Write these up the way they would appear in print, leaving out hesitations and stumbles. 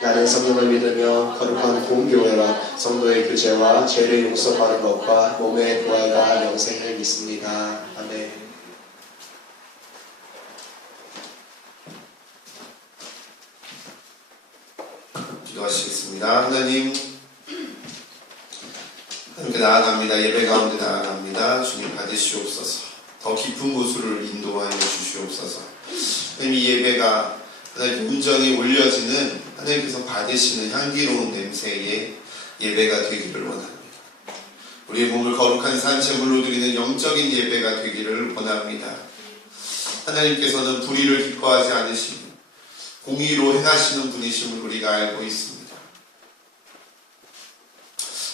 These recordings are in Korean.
나는 성령을 믿으며 거룩한 공교회와 성도의 교제와 죄를 용서받는 것과 몸의 부활과 영생을 믿습니다. 아멘. 기도하시겠습니다. 하나님께 나아갑니다. 예배 가운데 나아갑니다. 주님 받으시옵소서. 더 깊은 곳으로 인도하여 주시옵소서. 하나님, 이 예배가 하나님 온전히 올려지는 하나님께서 받으시는 향기로운 냄새의 예배가 되기를 원합니다. 우리의 몸을 거룩한 산제물로 드리는 영적인 예배가 되기를 원합니다. 하나님께서는 불의를 기뻐하지 않으시고 공의로 행하시는 분이심을 우리가 알고 있습니다.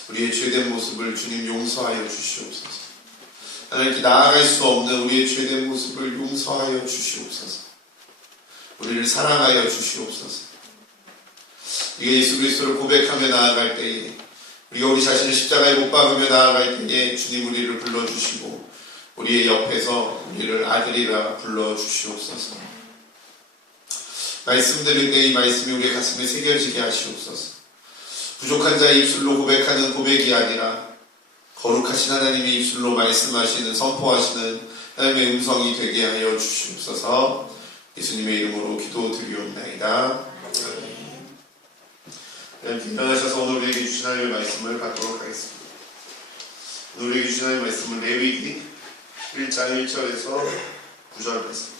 우리의 죄된 모습을 주님 용서하여 주시옵소서. 하나님께 나아갈 수 없는 우리의 죄된 모습을 용서하여 주시옵소서. 우리를 사랑하여 주시옵소서. 우리가 예수 그리스도를 고백하며 나아갈 때에, 우리가 우리 자신을 십자가에 못 박으며 나아갈 때에 주님 우리를 불러주시고 우리의 옆에서 우리를 아들이라 불러주시옵소서. 말씀 들을 때 이 말씀이 우리의 가슴에 새겨지게 하시옵소서. 부족한 자의 입술로 고백하는 고백이 아니라 거룩하신 하나님의 입술로 말씀하시는, 선포하시는 하나님의 음성이 되게 하여 주시옵소서. 예수님의 이름으로 기도드리옵나이다. 일어나셔서 오늘 우리에게 주신 하나님의 말씀을 받도록 하겠습니다. 오늘 우리에게 주신 하나님의 말씀은 레위기 1장 1절에서 9절 말씀.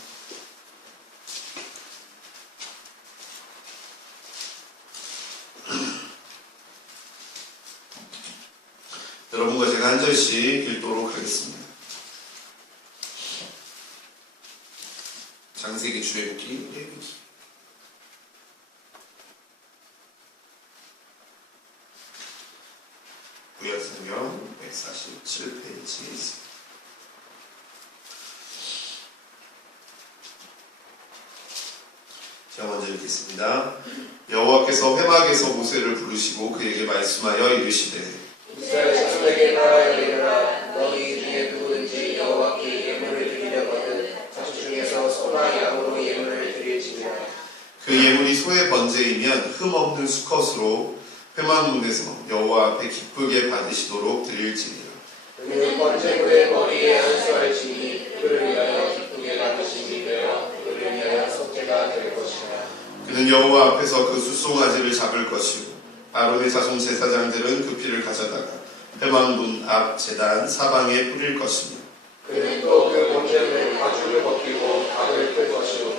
여러분과 제가 한 절씩 읽도록 하겠습니다. 창세기 출애굽기 레위기. 구약성경 147페이지에 있습니다. 제가 먼저 읽겠습니다. 여호와께서 회막에서 모세를 부르시고 그에게 말씀하여 이르시되 이스라엘 자손에게 말하여 이르라. 너희 중에 누구든지 여호와께 예물을 드리려거든 자식 중에서 소나 양으로 예물을 드릴지니라. 그 예물이 소의 번제이면 흠없는 수컷으로 회막문에서 여호와 앞에 기쁘게 받으시도록 드릴지니라. 그는 번제물의 머리에 안수할지니 그를 위하여 기쁘게 받으심이 되어 그를 위하여 속죄가 될 것이라. 그는 여호와 앞에서 그 수송아지를 잡을 것이고 아론의 자손 제사장들은 그 피를 가져다가 회막문 앞 제단 사방에 뿌릴 것이며 그는 또 그 번제물 가죽을 벗기고 박을 풀 것이요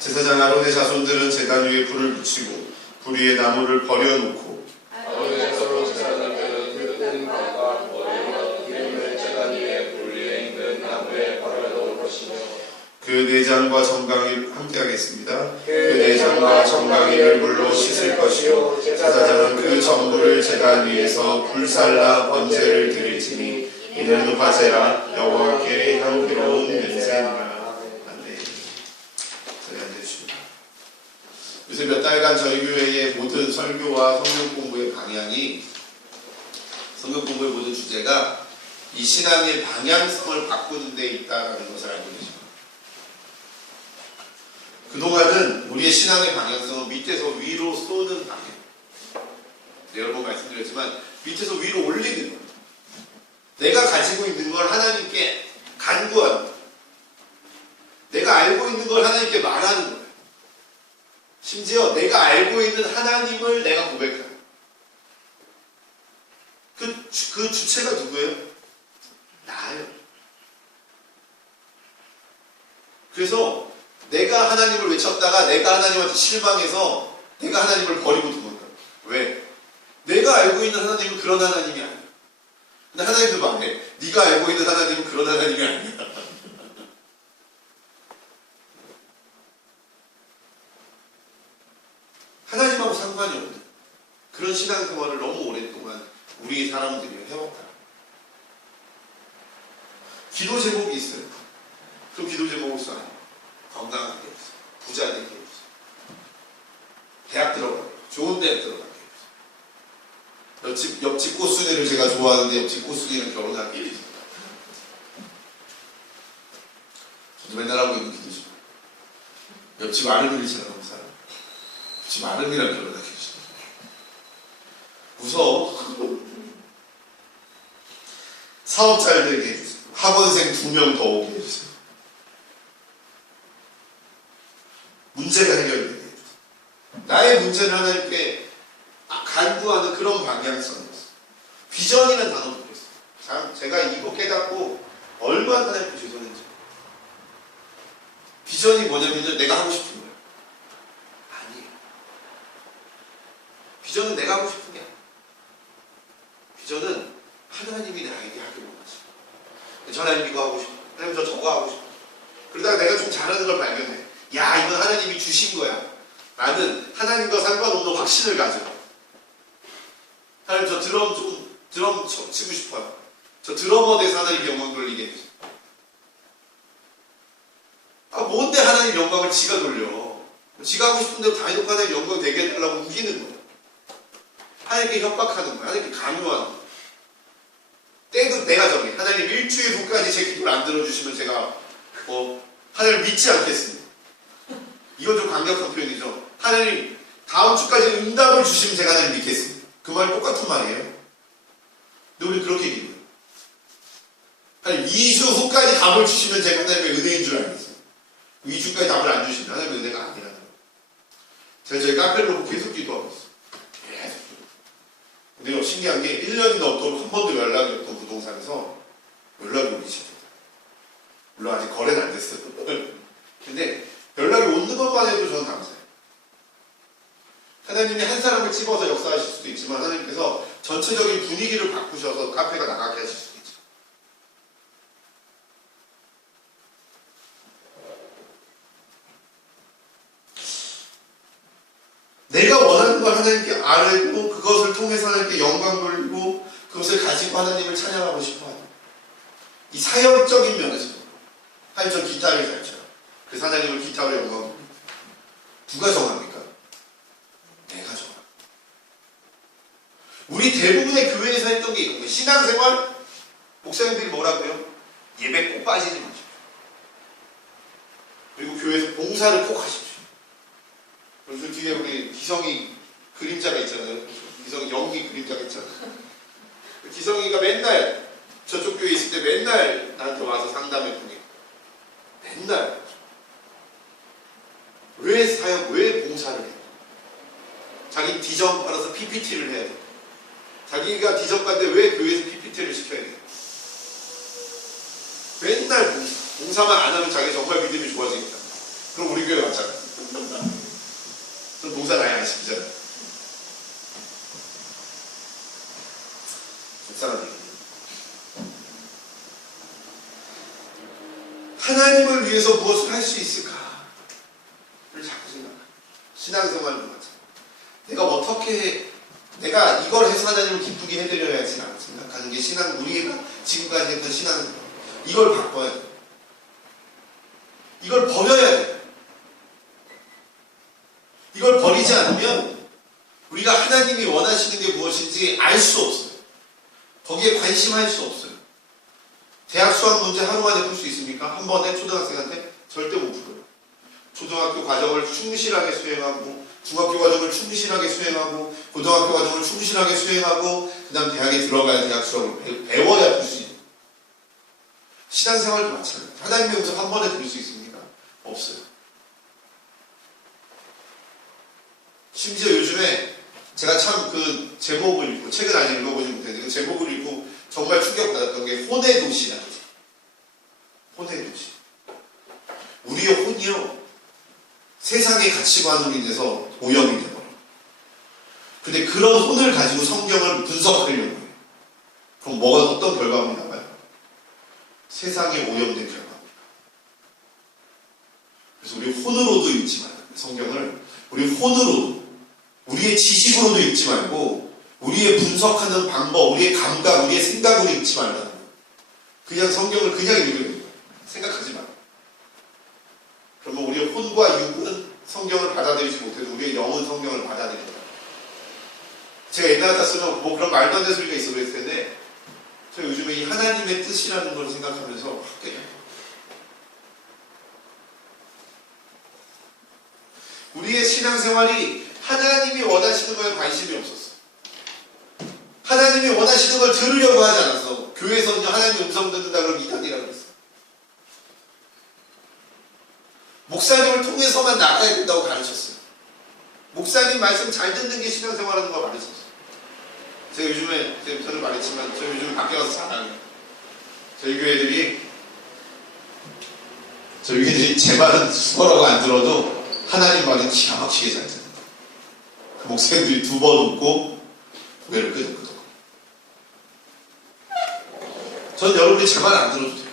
제사장 아론의 자손들은 제단 위에 불을 붙이고 불 위에 나무를 버려놓고 아론의 자손 제사장들은 그 박과 머리와 기름을 제단 위에 불 위에 있는 나무에 버려놓을 것이며 그 내장과 정강이를 함께 하겠습니다. 그 내장과 정강이를 물로 씻을 것이요 제사장은 그 전부를 제단 위에서 불살라 번제를 드릴지니 이는 화제라 여호와께 향기로운 냄새니라. 아멘. 저희 앉으시고. 요새 몇 달간 저희 교회의 모든 설교와 성경 공부의 방향이, 성경 공부의 모든 주제가 이 신앙의 방향성을 바꾸는 데 있다는 것을 알고 계십니다. 그동안은 우리의 신앙의 방향성은 밑에서 위로 쏘는 방향. 여러 번 말씀드렸지만 밑에서 위로 올리는 것. 내가 가지고 있는 걸 하나님께 간구하는 것. 내가 알고 있는 걸 하나님께 말하는 거예요. 심지어 내가 알고 있는 하나님을 내가 고백하는 거예요. 그 주체가 누구예요? 나예요. 그래서 내가 하나님을 외쳤다가 내가 하나님한테 실망해서 내가 하나님을 버리고 도망가요. 왜? 내가 알고 있는 하나님은 그런 하나님이 아니야. 근데 하나님도 말해. 네가 알고 있는 하나님은 그런 하나님이 아니야. 하나님하고 상관이 없는 그런 신앙생활을 너무 오랫동안 우리 사람들이 해왔다. 기도 제목이 있어요. 그 기도 제목을 써요. 건강하게 해주세요. 부자 되게 해주세요. 대학 들어가게 해주세요. 좋은 대학 들어가게 해주세요. 옆집 꽃순이를 제가 좋아하는데 옆집 꽃순이랑 결혼하게 해주세요. 저도 맨날 하고 있는 기도죠. 옆집 아름이를 제가 너무 사랑해요. 옆집 아름이랑 결혼하게 해주세요. 무서워. 사업 잘 되게 해주세요. 학원생 2명 더 오게 해주세요. 문제가 해결되게 해주세요. 나의 문제를 하나님께 간구하는 그런 방향성이었어요. 비전이라는 단어도 그랬어요. 참 제가 이거 깨닫고 얼마나 하나님께 죄송했는지. 비전이 뭐냐면 내가 하고 싶은 거예요. 아니에요. 비전은 내가 하고 싶은 게 아니에요. 비전은 하나님이 나에게 하길 원하시고, 저 하나님 이거 하고 싶어. 하나님 저 저거 하고 싶어. 그러다가 내가 좀 잘하는 걸 발견해. 야, 이건 하나님이 주신 거야. 나는 하나님과 상관없는 확신을 가져. 하나님 저 드럼 치고 싶어요. 저 드러머 돼서 하나님 영광 돌리게 해주세요. 뭔데 하나님 영광을 지가 돌려. 지가 하고 싶은 대로 다 해놓고 하나님 영광 되게 해달라고 우기는 거야. 하나님께 협박하는 거야. 하나님께 강요하는 거야. 때도 내가 정해. 하나님 일주일 후까지 제 기도를 안 들어주시면 제가 하나님을 믿지 않겠습니다. 이건 좀 강력한 표현이죠. 하나님 다음 주까지 응답을 주시면 제가 하나님 믿겠습니다. 그 말 똑같은 말이에요. 근데 우리 그렇게 기도해요. 하나님 2주 후까지 답을 주시면 제가 하나님의 은혜인 줄 알겠어요. 2주까지 답을 안 주시면 하나님의 은혜가 아니라는 거예요. 제가 저희 카페를 놓고 계속 기도하고 있어요. 계속. 근데요, 신기한 게 1년이 넘도록 한 번도 연락이 없던 부동산에서 연락이 오기 시작해요. 물론 아직 거래는 안 됐어요. 근데 연락이 오는 것만 해도 저는 감사해요. 하나님이 한 사람을 집어서 역사하실 수도 있지만 하나님께서 전체적인 분위기를 바꾸셔서 카페가 나가게 하실 수도 있죠. 내가 원하는 걸 하나님께 알고 그것을 통해서 하나님께 영광 돌리고 그것을 가지고 하나님을 찬양하고 싶어하는 이 사역적인 면에서 하나님 저 기타를 잘 쳐요. 그래서 하나님을 기타로 영광 돌립니다. 누가 정합니까? 내가 정합니다. 우리 대부분의 교회에서 했던 게 이런 거예요. 신앙생활 목사님들이 뭐라고요? 예배 꼭 빠지지 마십시오. 그리고 교회에서 봉사를 꼭 하십시오. 그래서 뒤에 우리 기성이 그림자가 있잖아요. 기성이 영기 그림자가 있잖아요. 기성이가 맨날 저쪽 교회에 있을 때 맨날 나한테 와서 상담해 보니 맨날 왜 사역, 왜 봉사를 해? 자기 디전 팔아서 PPT를 해야 돼. 자기가 디전가인데 왜 교회에서 PPT를 시켜야 돼? 맨날 봉사만 안 하면 자기 정말 믿음이 좋아지겠다. 그럼 우리 교회 왔잖아. 전 봉사 아예 안 시키잖아요. 속상한 얘기. 하나님을 위해서 무엇을 할 수 있을까를 자꾸 생각해요. 신앙생활도 마찬가지예요. 내가 어떻게 내가 이걸 해서 하나님을 기쁘게 해드려야지라고 생각하는 게 우리가 지금까지 했던 신앙생활. 이걸 바꿔야 돼요. 이걸 버려야 돼요. 이걸 버리지 않으면 우리가 하나님이 원하시는 게 무엇인지 알 수 없어요. 거기에 관심할 수 없어요. 대학 수학 문제 하루 만에 풀 수 있습니까? 한 번에 초등학생한테? 절대 못 풀어요. 초등학교 과정을 충실하게 수행하고 중학교 과정을 충실하게 수행하고 고등학교 과정을 충실하게 수행하고 그 다음 대학에 들어가야 대학 수학을 배워야 풀 수 있어요. 신앙생활도 마찬가지예요. 하나님의 음성 한 번에 들을 수 있습니까? 없어요. 심지어 요즘에 제가 참 그 제목을 읽고 책은 아직 읽어보지 못했는데 그 제목을 읽고 정말 충격받았던 게 혼의 도시라는 거죠. 혼의 도시. 우리의 혼이요 세상의 가치관으로 인해서 오염이 되버려요. 근데 그런 혼을 가지고 성경을 분석하려고 해요. 그럼 어떤 결과물이 나와요? 세상에 오염된 결과물. 그래서 우리 혼으로도 읽지 말아요. 성경을 우리 혼으로도 우리의 지식으로도 읽지 말고 우리의 분석하는 방법, 우리의 감각, 우리의 생각으로 읽지 말라는 거예요. 그냥 성경을 그냥 읽으면 돼요. 생각하지 말아요. 그러면 우리의 혼과 육은 성경을 받아들이지 못해도 우리의 영은 성경을 받아들입니다. 제가 옛날 같았으면 그런 말도 안 되는 소리가 있어 그랬을 텐데 저 요즘에 이 하나님의 뜻이라는 걸 생각하면서 확 깨요. 우리의 신앙생활이 하나님이 원하시는 거에 관심이 없었어요. 하나님이 원하시는 걸 들으려고 하지 않았어. 교회에서는요, 하나님의 음성 듣는다 그러면 이단이라고 그랬어. 목사님을 통해서만 나가야 된다고 가르쳤어요. 목사님 말씀 잘 듣는 게 신앙생활하는 거 가르쳤어요. 제가 요즘에, 저는 말했지만, 저 요즘에 밖에 가서 자랑해요. 저희 교회들이 제 말은 수고라고 안 들어도 하나님 말은 기가 막히게 잘 듣는다. 그 목사님들이 2번 웃고 고개를 끄덕끄덕. 전 여러분이 제 말 안 들어도 돼요.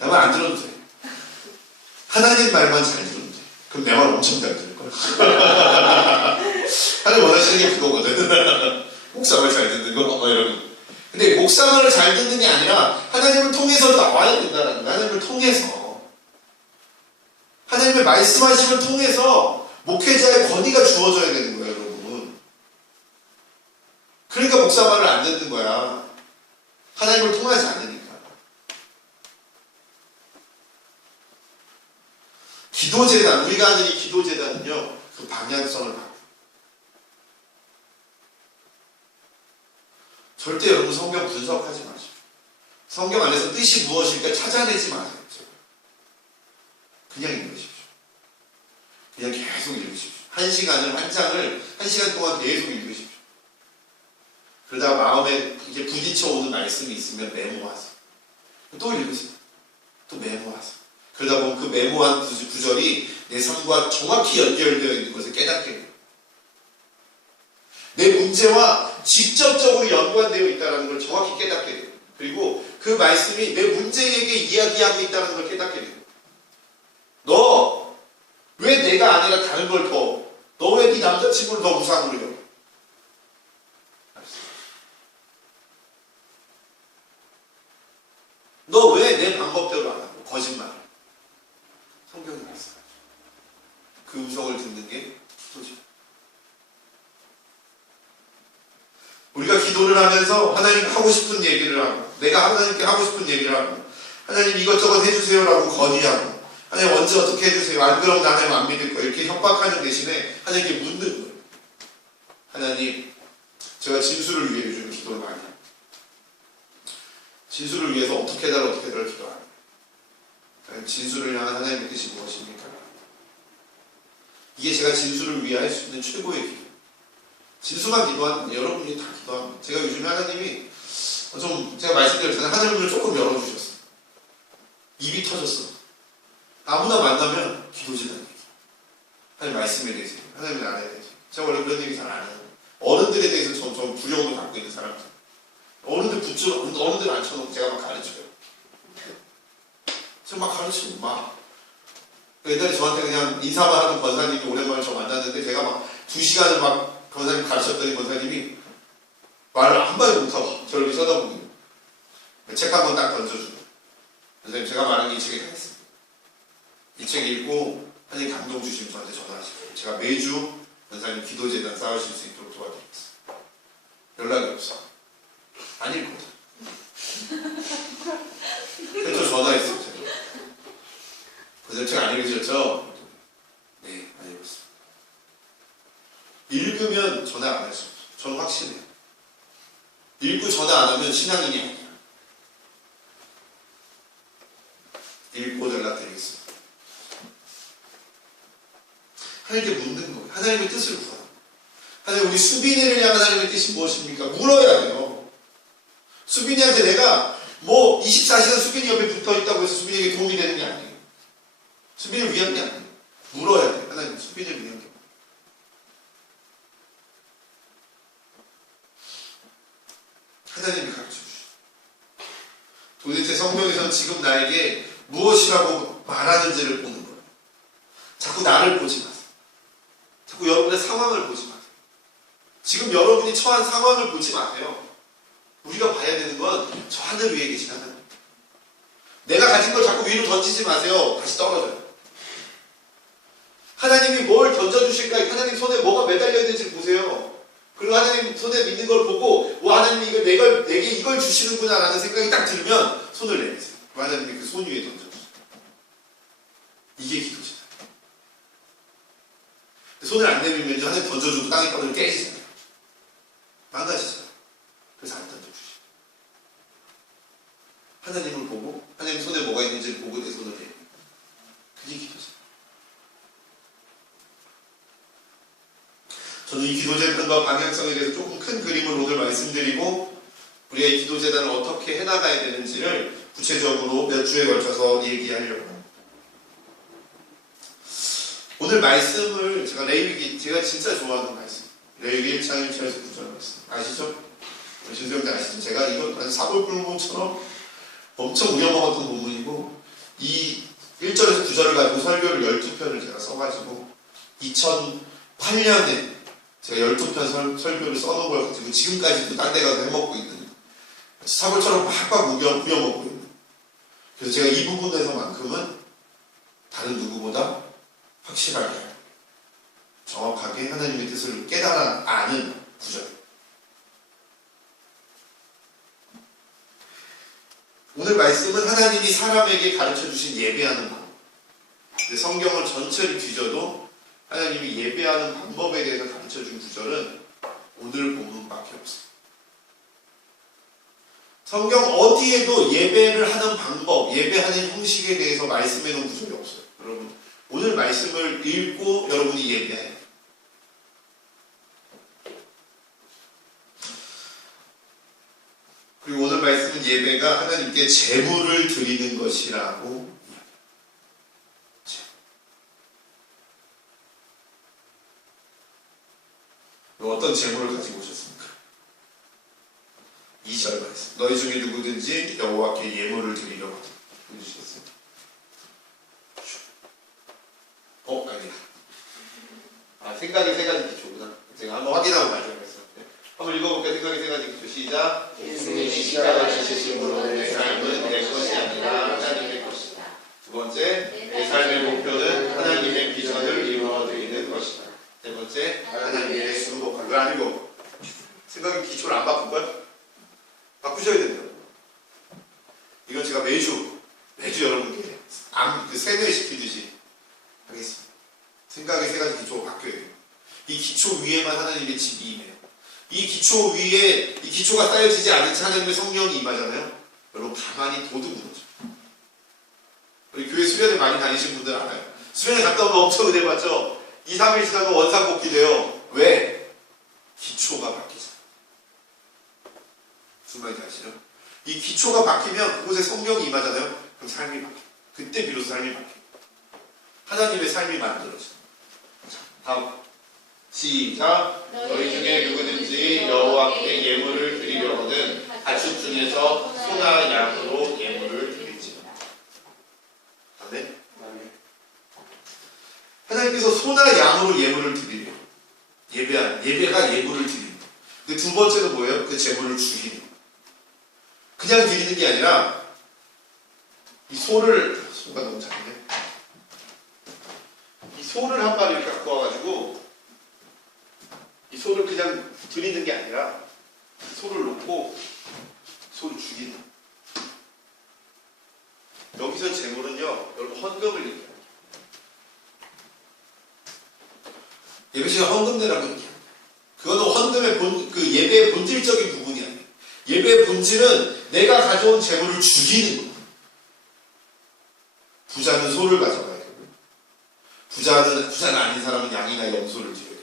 내 말 안 들어도 돼요. 하나님 말만 잘 들으면 돼. 그럼 내 말 엄청 잘 들을 거야. 하나님 원하시는 게 그거거든. 목사 말 잘 듣는 거 이러면. 근데 목사 말을 잘 듣는 게 아니라 하나님을 통해서 나와야 된다는 거야. 하나님을 통해서. 하나님의 말씀하심을 통해서 목회자의 권위가 주어져야 되는 거예요, 여러분. 그러니까 목사 말을 안 듣는 거야. 하나님을 통하지 않으니까. 기도재단, 우리가 하는 이 기도재단은요, 그 방향성을 바꿔요. 절대 여러분 성경 분석하지 마십시오. 성경 안에서 뜻이 무엇일까 찾아내지 마세요. 그냥 읽으십시오. 그냥 계속 읽으십시오. 한 장을 1시간 동안 계속 읽으십시오. 그러다가 마음에 이게 부딪혀 오는 말씀이 있으면 메모하세요. 또 읽으세요. 또 메모하세요. 그러다 보면 그 메모한 구절이 내 삶과 정확히 연결되어 있는 것을 깨닫게 돼요. 내 문제와 직접적으로 연관되어 있다는 걸 정확히 깨닫게 돼요. 그리고 그 말씀이 내 문제에게 이야기하고 있다는 걸 깨닫게 돼요. 너 왜 내가 아니라 다른 걸 더, 너 왜 네 남자친구를 더 우상으로 여겨? 너 왜 내 방법대로 안 하고 거짓말? 성경이 말씀하죠. 그 음성을 듣는 게 기도죠. 우리가 기도를 하면서 하나님 하고 싶은 얘기를 하고, 내가 하나님께 하고 싶은 얘기를 하고, 하나님 이것저것 해주세요라고 건의하고, 하나님 언제 어떻게 해주세요. 안 그럼 나는 안 믿을 거예요. 이렇게 협박하는 대신에 하나님께 묻는 거예요. 하나님, 제가 진수를 위해 요즘 기도를 많이 합니다. 진수를 위해서 어떻게 해달라 기도합니다. 진수를 향한 하나님의 뜻이 무엇입니까? 이게 제가 진수를 위해 할 수 있는 최고의 기도. 진수만 기도하는 여러분이 다 기도합니다. 제가 요즘에 하나님이 제가 말씀드렸잖아요. 하나님을 조금 열어주셨어요. 입이 터졌어. 아무나 만나면 기도지는 얘기. 하나님 말씀에 대해서, 하나님 나라에 대해서. 제가 원래 그런 얘기 잘 안 해요. 어른들에 대해서 좀 두려움을 갖고 있는 사람들. 어른들 앉혀놓고 제가 막 가르쳐요. 제가 막 가르치고 옛날에 저한테 그냥 인사만 하던 권사님이 오랜만에 저 만났는데 제가 막 2시간을 막 권사님 가르쳤더니 권사님이 말을 한마디 못하고 저를 이렇게 쳐다보고 책 한 권 딱 던져주고 선생님 제가 말한 게 이 책에 다 있습니다. 이 책 읽고 하나님 감동 주시면 저한테 전화하시고 제가 매주 권사님 기도재단 쌓으실 수 있도록 도와드리겠습니다. 연락이 없어. 안 읽거든. 그래서 전화했어요. 제가. 그래서 책 안 읽으셨죠? 네, 안 읽었습니다. 읽으면 전화 안 할 수 없어요. 저는 확신해요. 읽고 전화 안 하면 신앙인이 아니야. 읽고 연락드리겠습니다. 하나님께 묻는 거예요. 하나님의 뜻을 구하는 거예요. 하나님, 우리 수빈이를 향한 하나님의 뜻이 무엇입니까? 물어야 돼요. 수빈이한테 내가 24시간 수빈이 옆에 붙어 있다고 해서 수빈이에게 도움이 되는 게 아니에요. 수빈이를 위한 게 아니에요. 물어야 돼요. 하나님, 수빈이를 위한 게. 하나님이 가르쳐 주시죠. 도대체 성경에서는 지금 나에게 무엇이라고 말하는지를 보는 거예요. 자꾸 나를 보지 마세요. 자꾸 여러분의 상황을 보지 마세요. 지금 여러분이 처한 상황을 보지 마세요. 우리가 봐야 되는 건 저 하늘 위에 계신 하나님. 내가 가진 걸 자꾸 위로 던지지 마세요. 다시 떨어져요. 하나님이 뭘 던져주실까? 하나님 손에 뭐가 매달려 있는지 보세요. 그리고 하나님 손에 있는 걸 보고 하나님이 내게 이걸 주시는구나 라는 생각이 딱 들면 손을 내리세요. 하나님이 그 손 위에 던져주세요. 이게 기도죠. 손을 안 내밀면 하나님 던져줘도 땅에 떨어져 깨지잖아요. 저는 이 기도재단과 방향성에 대해서 조금 큰 그림을 오늘 말씀드리고 우리가 이 기도재단을 어떻게 해나가야 되는지를 구체적으로 몇 주에 걸쳐서 얘기하려고 합니다. 오늘 말씀을 제가 진짜 좋아하는 말씀, 레위기 1장 1절에서 9절 말씀 아시죠? 신수영자 아시죠? 제가 이거 사골불문처럼 엄청 우려먹었던 본문이고 이 1절에서 9절을 가지고 설교를 12편을 제가 써가지고 2008년에 제가 12편 설교를 써놓은 걸 가지고 지금까지도 딴 데 가서 해먹고 있는 사골처럼 팍팍 우려먹고 있는, 그래서 제가 이 부분에서만큼은 다른 누구보다 확실하게 정확하게 하나님의 뜻을 깨달아 아는 구절. 오늘 말씀은 하나님이 사람에게 가르쳐 주신 예배하는 방법. 근데 성경을 전체를 뒤져도 하나님이 예배하는 방법에 대해서 가르쳐 준 구절은 오늘 본문밖에 없어요. 성경 어디에도 예배를 하는 방법, 예배하는 형식에 대해서 말씀해 놓은 구절이 없어요. 여러분, 오늘 말씀을 읽고 여러분이 예배해야 돼요. 그리고 오늘 말씀은 예배가 하나님께 제물을 드리는 것이라고. 어떤 제물을 가지고 오셨습니까? 2절 말씀. 너희 중에 누구든지 여호와께 예물을 드리려고 해주시겠어요? 아니다. 생각이 세 가지 기초구나. 제가 한번 확인하고 말씀하겠습니다. 한번 읽어볼게요. 생각이 세 가지 기초. 시작. 예수님이 십자가를 지시심으로 내 삶은 내 것이 아니라 하나님의 것이다. 두 번째, 내 삶의 목표는 하나님의 비전을 이루어드리는 것이다. 세 번째, 하나님의 순복함. 왜 안 읽어? 생각의 기초를 안 바꾼 거야? 바꾸셔야 됩니다. 이건 제가 매주 여러분께 세뇌시키듯이 하겠습니다. 생각의 세 가지 기초가 바뀌어야 돼요. 이 기초 위에만 하나님의 집이 임해요. 이 기초 위에, 이 기초가 쌓여지지 않은 채 하나님의 성령이 임하잖아요. 여러분, 가만히 도둑 무너져. 우리 교회 수련회 많이 다니신 분들 알아요. 수련회 갔다 오면 엄청 은혜 받죠? 2, 3일 지나면 원상복귀 돼요. 왜? 기초가 바뀌죠. 무슨 말인지 아시죠? 이 기초가 바뀌면 그곳에 성령이 임하잖아요. 그럼 삶이 바뀌어요. 그때 비로소 삶이 바뀌어요. 하나님의 삶이 만들어져요. 자, 다음. 시작. 너희 중에 누구든지 여호와께 예물을 드리려거든 가축 중에서 소나 양으로 예물을 드리지. 아멘. 하나님께서 소나 양으로 예물을 드리려. 예배가 예물을 드리는. 근데 두 번째는 뭐예요? 그 제물을 죽이는. 그냥 드리는 게 아니라 이 소가 너무 작네. 이 소를 한 마리를 갖고 와가지고 이 소를 그냥 드리는 게 아니라 소를 놓고 소를 죽이는. 여기서 제물은요, 여러분 헌금을 얘기해요. 예배 시간 헌금 내라고 얘기해요. 그거는 헌금의 그 예배의 본질적인 부분이 아니에요. 예배의 본질은 내가 가져온 제물을 죽이는 거예요. 부자는 소를 가져가야 되고, 부자는 아닌 사람은 양이나 염소를 드려요.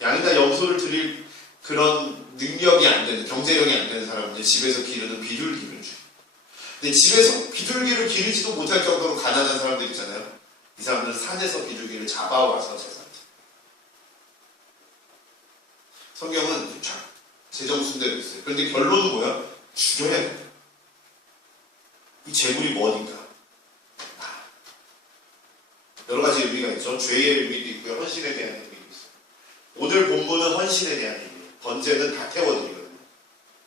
양이나 염소를 드릴 그런 능력이 안 되는, 경제력이 안 되는 사람은 집에서 기르는 비둘기를 줘요. 근데 집에서 비둘기를 기르지도 못할 정도로 가난한 사람들 있잖아요. 이 사람들은 산에서 비둘기를 잡아와서 제사를 드려요. 성경은 제정순대로 있어요. 그런데 결론은 뭐야? 죽여야 돼요. 이 제물이 뭐니까? 여러 가지 의미가 있죠. 죄의 의미도 있고요. 헌신에 대한 의미도 있어요. 오늘 본문은 헌신에 대한 의미예요. 번제는 다 태워드리거든요.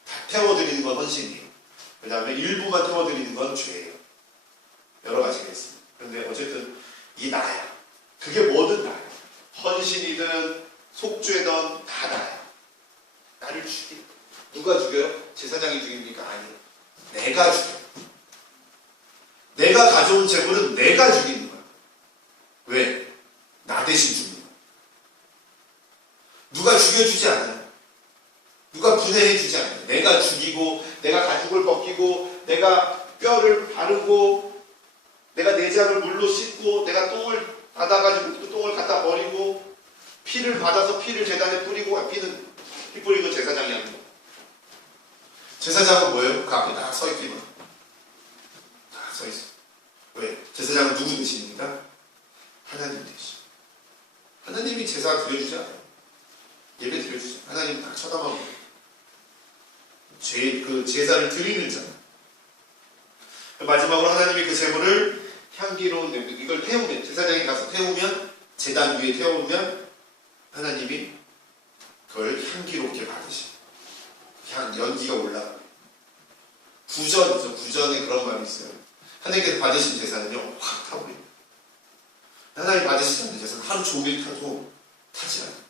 다 태워드리는 건 헌신이에요. 그 다음에 일부만 태워드리는 건 죄예요. 여러 가지가 있습니다. 그런데 어쨌든 이 나야. 그게 뭐든 나야. 헌신이든 속죄든 다 나야. 나를 죽여. 누가 죽여요? 제사장이 죽입니까? 아니요. 내가 죽여요. 내가 가져온 제물은 내가 죽이는 거야. 왜? 나 대신 죽는 거야. 누가 죽여주지 않아요. 누가 분해해주지 않아요. 내가 죽이고, 내가 가죽을 벗기고, 내가 뼈를 바르고, 내가 내장을 물로 씻고, 내가 똥을 받아가지고 그 똥을 갖다 버리고, 피를 받아서 피를 제단에 뿌리고 피 뿌리고 제사장이 하는 거. 제사장은 뭐예요? 그 앞에 딱 서 있기만. 딱 서 있어. 왜? 제사장은 누구 대신입니까? 하나님 대신. 하나님이 제사 드려주지 않아요. 예배 드려주지 않아요. 하나님 딱 쳐다만 보고. 그 제사를 드리는 자. 마지막으로 하나님이 그 제물을 향기로운 냄새, 이걸 태우면, 제사장이 가서 태우면, 제단 위에 태우면 하나님이 그걸 향기롭게 받으시고 연기가 올라가요. 구전이죠. 구전에 그런 말이 있어요. 하나님께서 받으신 제사는요, 확 타버려요. 하나님 받으시지 않는 제사는 하루 종일 타도 타지 않아요.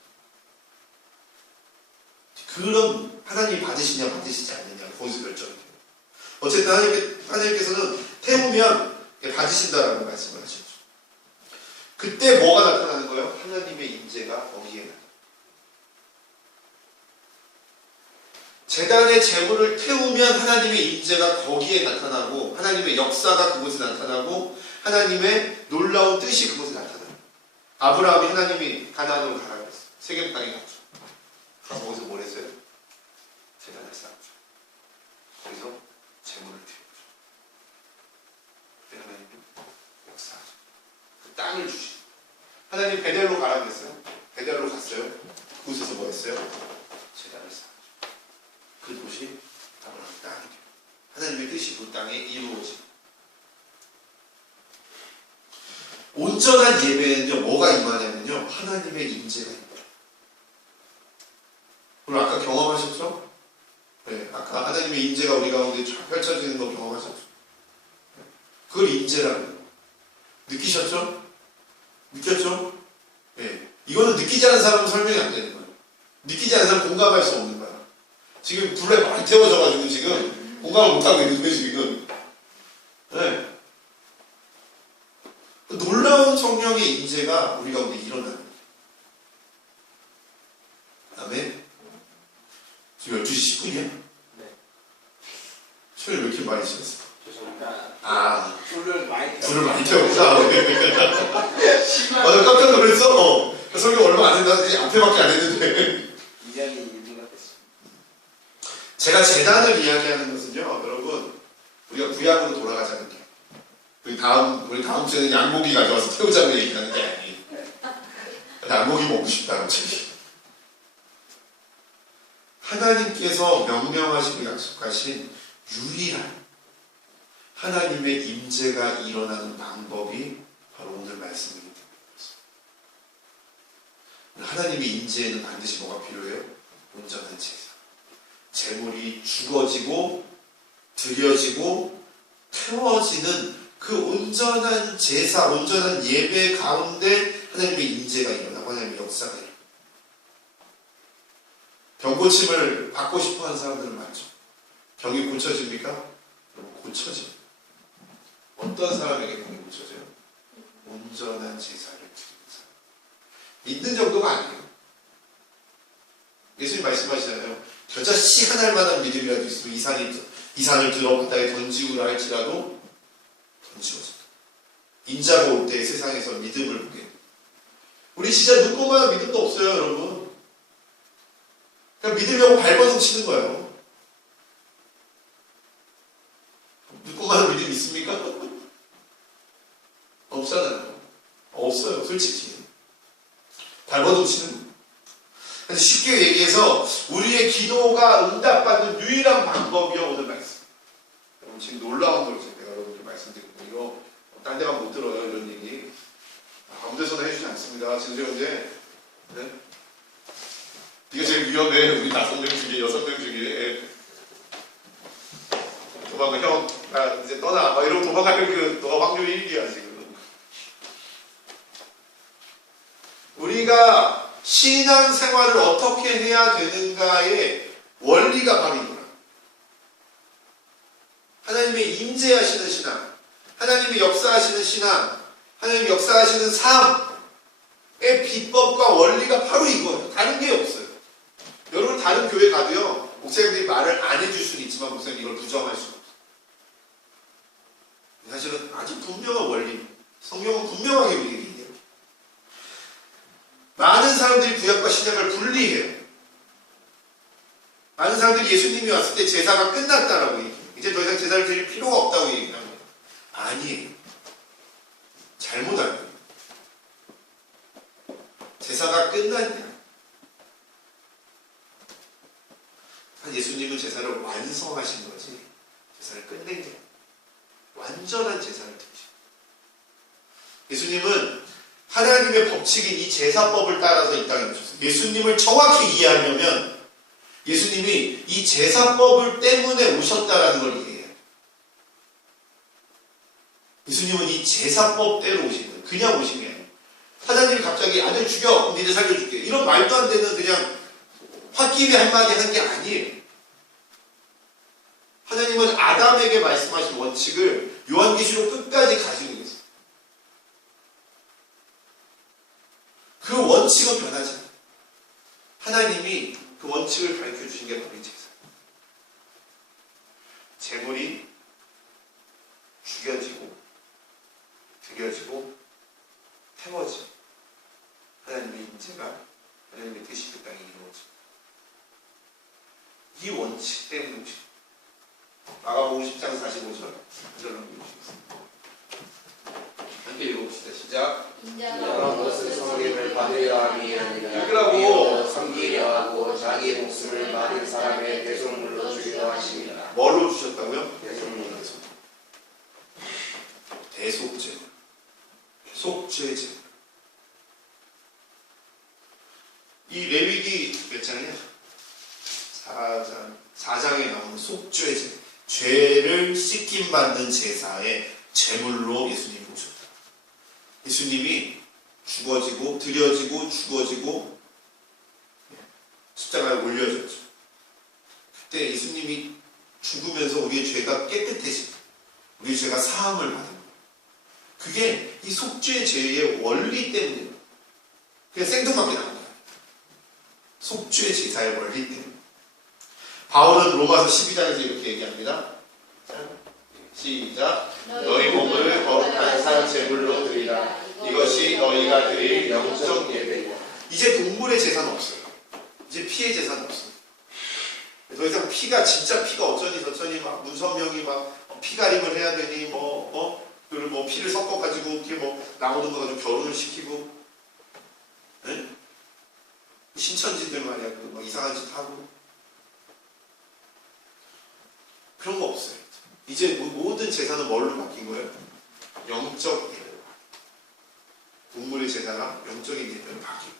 그런 하나님이 받으시냐 받으시지 않느냐 거기서 결정돼요. 어쨌든 하나님께서는 태우면 받으신다라고 말씀을 하셨죠. 그때 뭐가 나타나는 거예요? 하나님의 임재가 거기에 나타나요. 제단의 제물을 태우면 하나님의 임재가 거기에 나타나고 하나님의 역사가 그곳에 나타나고 하나님의 놀라운 뜻이 그곳에 나타나요. 아브라함이 하나님이 가나안으로 가라고 했어요. 세겜 땅에 갔죠. 그럼 거기서 뭘 했어요? 제단을 쌓았죠. 거기서 제물을 드렸죠. 그때 하나님이 역사하죠. 그 땅을 주시죠. 하나님 베델로 가라고 했어요. 베델로 갔어요. 그곳에서 뭐 했어요? 제단을 쌓았죠. 그 도시 아브라함 땅이 돼요. 하나님의 뜻이 그 땅에 이루어집니다. 온전한 예배에는요, 뭐가 임하냐면요, 하나님의 임재가 있다. 그리고 아까 경험하셨죠? 네, 아까 하나님의 임재가 우리 가운데 쫙 펼쳐지는 거 경험하셨죠? 그걸 임재라고 해요. 느끼셨죠? 느꼈죠? 네. 이거는 느끼지 않은 사람은 설명이 안 되는 거예요. 느끼지 않은 사람은 공감할 수 없는 거예요. 지금 불에 많이 태워져가지고 지금 공감을 못하고 있는 거예요, 지금. 네. 놀라운 성령의 임재가 우리 가운데 일어나는 거예요. 아멘. 지금 12시 10분이야? 네. 소리 왜 이렇게 많이 지었어? 죄송합니다. 불을 많이 태웠구나. 나 깜짝 놀랐어. 성경 얼마 안 된다. 앞에밖에 안 했는데. 2년이 1년 됐습니다. 제가 재단을 이야기하는 것은요, 여러분, 우리가 구약으로 돌아가자는 게. 우리 다음 주에는 양고기 가져와서 태우자고 얘기하는 게 아니에요. 양고기 먹고 싶다, 갑자기. 하나님께서 명령하시고 약속하신 유일한 하나님의 임재가 일어나는 방법이 바로 오늘 말씀이기 때문입니다. 하나님의 임재에는 반드시 뭐가 필요해요? 온전한 제사. 제물이 죽어지고 드려지고 태워지는 그 온전한 제사, 온전한 예배 가운데 하나님의 임재가 일어나고 하나님의 역사가 일어나요. 병 고침을 받고 싶어하는 사람들은 많죠. 병이 고쳐집니까? 여러분, 고쳐집니다. 어떤 사람에게 병이 고쳐져요? 온전한 제사를 드리는 사람. 믿는 정도가 아니에요. 예수님 말씀하시잖아요. 겨자씨 한 알만한 믿음이라도 있으면 이 산을 들어 바다에 던지우라 할지라도 던지워진다. 인자가 올 때 세상에서 믿음을 보게 됩니다. 우리 진짜 눈꼽만한 믿음도 없어요, 여러분. 그냥 믿으려고 발버둥 치는 거예요. 눈꼽만한 믿음 있습니까? 없잖아요. 없어요, 솔직히. 발버둥 치는 거예요. 그래서 쉽게 얘기해서 우리의 기도가 응답받는 유일한 방법이요, 오늘 말씀. 여러분, 지금 놀라운 걸 제가 여러분께 말씀드리고, 이거 딴 데만 못 들어요, 이런 얘기. 아무 데서나 해주지 않습니다. 진세현제. 네? 이거 제일 위험해. 우리 5명 중에 6명 중에. 도망가, 형, 나 이제 떠나. 막 이러고 도망가는 너가 확률이 1이야, 지금. 우리가 신앙생활을 어떻게 해야 되는가의 원리가 바로 이거라. 하나님의 임재하시는 신앙, 하나님의 역사하시는 신앙, 하나님의 역사하시는 삶의 비법과 원리가 바로 이거예요. 다른 게 없어요. 여러분, 다른 교회 가도요, 목사님들이 말을 안 해줄 수는 있지만 목사님 이걸 부정할 수는 없어요. 사실은 아주 분명한 원리, 성경은 분명하게 얘기해요. 많은 사람들이 구약과 신약을 분리해요. 많은 사람들이 예수님이 왔을 때 제사가 끝났다라고 얘기해요. 이제 더 이상 제사를 드릴 필요가 없다고 얘기합니다. 아니에요. 잘못 알고 있어요. 제사가 끝났냐? 예수님은 제사를 완성하신 거지 제사를 끝낸 게 완전한 제사를 드리신 예수님은 하나님의 법칙인 이 제사법을 따라서 이 땅에 오셨어요. 예수님을 정확히 이해하려면 예수님이 이 제사법을 때문에 오셨다라는 걸 이해해요. 예수님은 이 제사법대로 오신 거예요. 그냥 오신 게 아니에요. 하나님이 갑자기 아들 죽여, 니네 살려줄게. 이런 말도 안 되는 그냥 홧김에 한마디 한 게 아니에요. 하나님은 아담에게 말씀하신 원칙을 요한계시록 끝까지 가지고 있어요. 그 원칙은 변하지 않아요. 하나님이 그 원칙을 가르쳐주신 게 바로 이 제사. 제물이 죽여지고 드려지고 태워지고 하나님의 인재가 하나님의 뜻이 그 땅에 이루어지고 이 원칙 때문에 오십니다. 마가복음 10장 45절 한절로 읽으시겠습니다. 함께 읽어봅시다. 시작. 이런 것을 성립을 받으려 함이 아니라 읽으라고. 섬기려 하고 자기 목숨을 많은 사람의 대속물로 주려 하십니다. 뭘로 주셨다고요? 대속물. 대속죄. 속죄죄. 이 레위기 몇 장이야? 4장에 나오는 속죄죄. 죄를 씻김 받는 제사의 제물로 예수님이 오셨다. 예수님이 죽어지고 드려지고 죽어지고 십자가에 올려졌죠. 그때 예수님이 죽으면서 우리의 죄가 깨끗해지고 우리의 죄가 사함을 받은 거예요. 그게 이 속죄죄의 원리 때문이에요. 그냥 생뚱맞게 나온 거예요. 속죄 제사의 원리 때문에. 바울은 로마서 12장에서 이렇게 얘기합니다. 시작. 너희 몸을 거룩한 산 제물로 드리라. 이것이 너희가 드릴 영적 예배이다. 이제 동물의 제사는 없어요. 이제 피의 제사는 없어요. 더 이상 피가 진짜 피가 어쩌니 저쩌니 막 문선명이 막 피가림을 해야 되니 그리고 뭐 피를 섞어 가지고 이렇게 뭐 나오는 거 가지고 결혼을 시키고, 네? 신천지들 말이야 그 막 이상한 짓 하고 그런 거 없어요. 이제 모든 제사는 뭘로 바뀐 거예요? 영적 예배로. 동물의 제사랑 영적인 예배로 바뀌고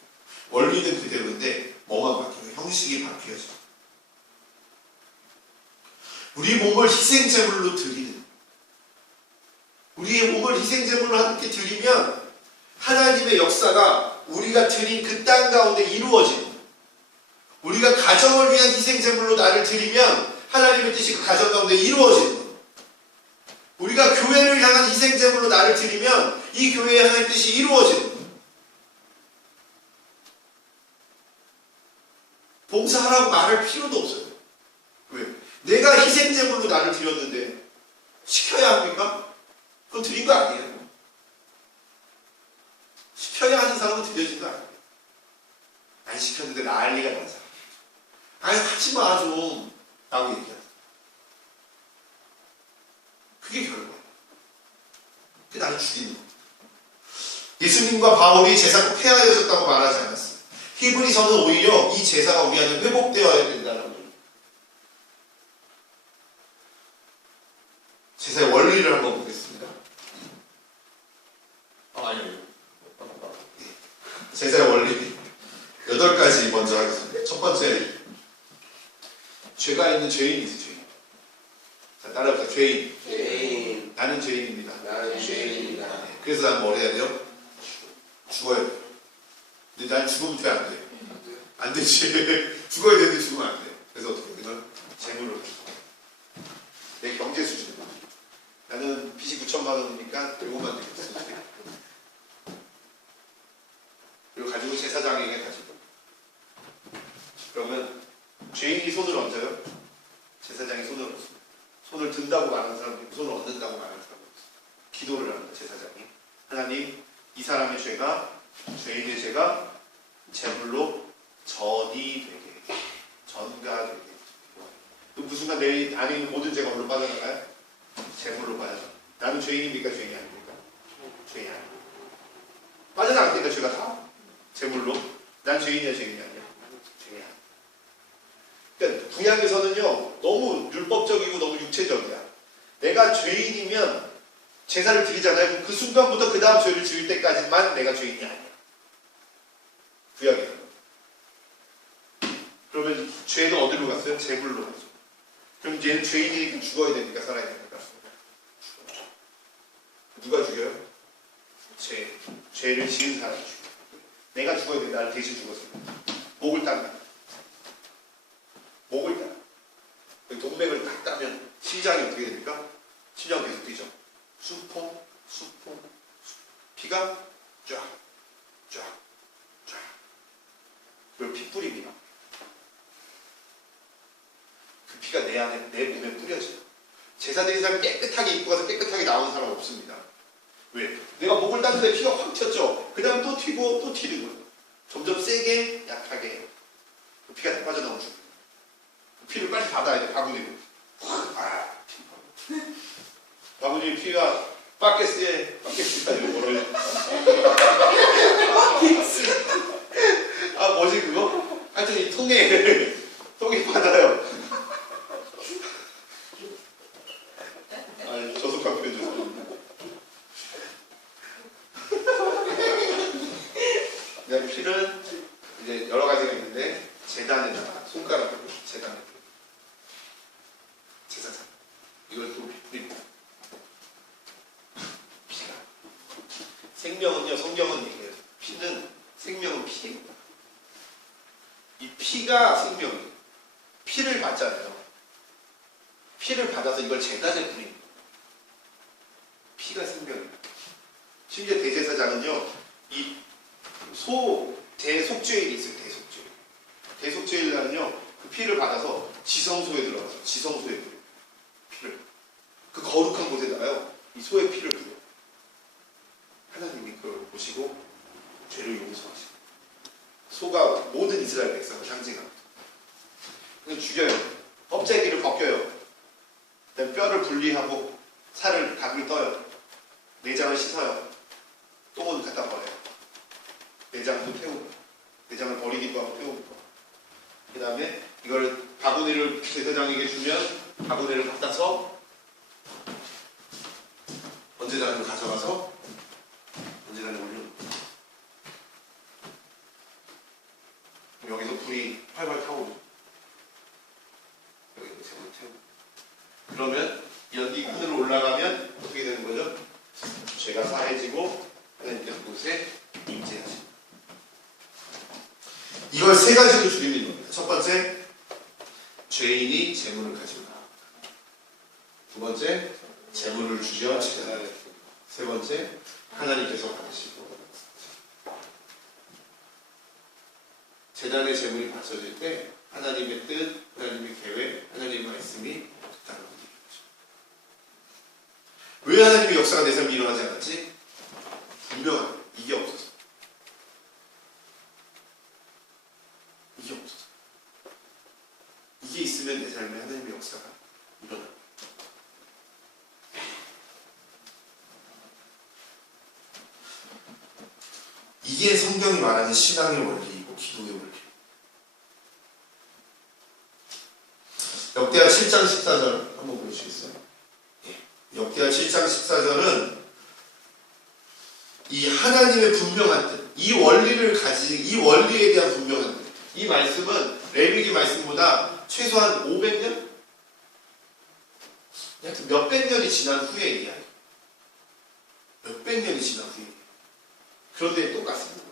원리는 그대로인데 뭐만 바뀌고 형식이 바뀌어져. 우리 몸을 희생제물로 드리는, 우리의 몸을 희생제물로 함께 드리면 하나님의 역사가 우리가 드린 그 땅 가운데 이루어지는, 우리가 가정을 위한 희생제물로 나를 드리면 하나님의 뜻이 그 가정 가운데 이루어지는, 우리가 교회를 향한 희생제물로 나를 드리면 이 교회의 하나님의 뜻이 이루어지는. 봉사하라고 말할 필요도 없어요. 왜? 내가 희생제물로 나를 드렸는데 시켜야 합니까? 그건 드린 거 아니에요. 시켜야 하는 사람은 드려진 거 아니에요. 안 시켰는데 난리가 난 사람. 아니 하지마 좀 라고 얘기하죠. 그게 결과예요. 그게 나를 죽이는 거예요. 예수님과 바울이 제사가 폐하여졌다고 말하지 않았어요. 히브리서는 오히려 이 제사가 우리 안에 회복되어야 된다는 거예요. 제사의 원리를 한번 보겠습니다. 아니요. 제사의 원리 8가지 먼저 하겠습니다. 첫 번째, 죄가 있는 죄인이 있어요. 죄인. 자, 따라해보세요. 죄인. 죄인. 나는 죄인입니다. 나는 죄인입니다. 그래서 난 뭘 해야 돼요? 죽어야 돼요. 근데 난 죽으면 돼, 안 돼? 안 되지. 죽어야 되는데 죽으면 안 돼. 그래서 어떻게 해? 이건 재물로 줘. 내 경제 수준. 나는 빚이 9천만 원이니까 100원만 되겠어. 그리고 가지고 제사장에게 가지고. 그러면 죄인이 손을 얹어요. 제사장이 손을 얹습니다. 손을 든다고 말하는 사람도 있고 손을 얹는다고 말하는 사람도 있어요. 기도를 합니다. 제사장이. 하나님, 이 사람의 죄가, 죄인의 죄가 제물로 전이 되게, 전가 되게. 그럼 그 순간 내 안에 있는 모든 죄가 뭘로 빠져나가요? 제물로 빠져나가요. 나는 죄인입니까? 죄인이 아닙니까? 죄인이 아닙니다. 빠져나갔으니까 죄가 다 제물로. 난 죄인이야, 죄인이 아니야? 죄인이 아니야. 그러니까 구약에서는요 너무 율법적이고 너무 육체적이야. 내가 죄인이면 제사를 드리잖아요. 그럼 그 순간부터 그 다음 죄를 지을 때까지만 내가 죄인이 아니야. 구약에서. 그러면 죄는 어디로 갔어요? 제물로 갔죠. 그럼 얘는 죄인이니까 죽어야 되니까 살아야 되니까. 누가 죽여요? 죄를 지은 사람이 죽여. 내가 죽어야 돼. 나를 대신 죽었어. 목을 딴다. 목을 따. 동맥을 딱 따면 심장이 어떻게 됩니까? 심장 계속 뛰죠. 수포. 피가 쫙. 그걸 핏불입니다. 그 피가 내 안에, 내 몸에 뿌려져요. 제사 드린 사람이 깨끗하게 입고 가서 깨끗하게 나오는 사람 없습니다. 왜? 내가 목을 땄는데 피가 확 튀었죠. 그 다음 또 튀고 또 튀는 거예요. 점점 세게, 약하게. 그 피가 다 빠져나오는 중. 피를 빨리 받아야 돼, 바구니로. 바구니 피가 바켓스가 이런 거를. 아, 뭐지 그거? 하여튼 이 통에 받아요. 아, 저속한 표현 죄송합니다. 그다음에 피는 이제 여러 가지가 있는데, 제단에다가, 손가락으로 제단에. 제사상. 이걸 또 뿌립니다. 피가. 생명은요, 성경은 얘기해요. 피는, 생명은 피입니다. 이 피가 생명이에요. 피를 받잖아요. 피를 받아서 이걸 제단에 뿌립니다. 피가 생명이에요. 심지어 대제사장은요, 이 대속죄일이 있어요, 대속죄일. 대속죄일 날은요, 그 피를 받아서 지성소에 들어가서, 지성소에 뿌려요. 피를. 그 거룩한 곳에다가요, 이 소의 피를 뿌려요. 하나님이 그걸 보시고, 죄를 용서하시고. 소가 모든 이스라엘 백성을 상징합니다. 그냥 죽여요. 껍데기를 벗겨요. 그다음에 뼈를 분리하고 각을 떠요. 내장을 씻어요. 똥은 갖다 버려요. 내장도 태우고, 내장을 버리기도 하고 태우고. 그 다음에 이걸 바구니를 제사장에게 주면 바구니를 갖다서 언제다를 가져가서 언제다를 올려. 여기서 불이 활활 타오르죠. 여기서 세월을 태우고. 그러면 연기 하늘로 올라가면 어떻게 되는 거죠? 죄가 사해지고 하나님께서 그곳에 임재하십니다. 이걸 세 가지로 줄이는 겁니다. 첫 번째, 죄인이 재물을 가지고 나옵니다. 두 번째, 재물을 주여 제단에 두고. 세 번째, 하나님께서 받으시고. 제단의 재물이 바쳐질 때 하나님의 뜻, 하나님의 계획, 하나님의 말씀이 없다는 얘기죠. 왜 하나님의 역사가 내 삶에 일어나지 않았지? 분명한 이게 없어서. 이게 없어서. 이게 있으면 내 삶에 하나님의 역사가 일어납니다. 이게 성경이 말하는 신앙의 원리이고 기도의 원리. 역대하 7장 14절 한번 보여주시겠어요? 예. 역대하 7장 14절은 이 하나님의 분명한 뜻, 이 원리를 가진, 이 원리에 대한 분명한 뜻. 이 말씀은 레위기 말씀보다 최소한 500년? 몇백 년이 지난 후의 이야기. 몇백 년이 지난 후에. 그런데 똑같습니다.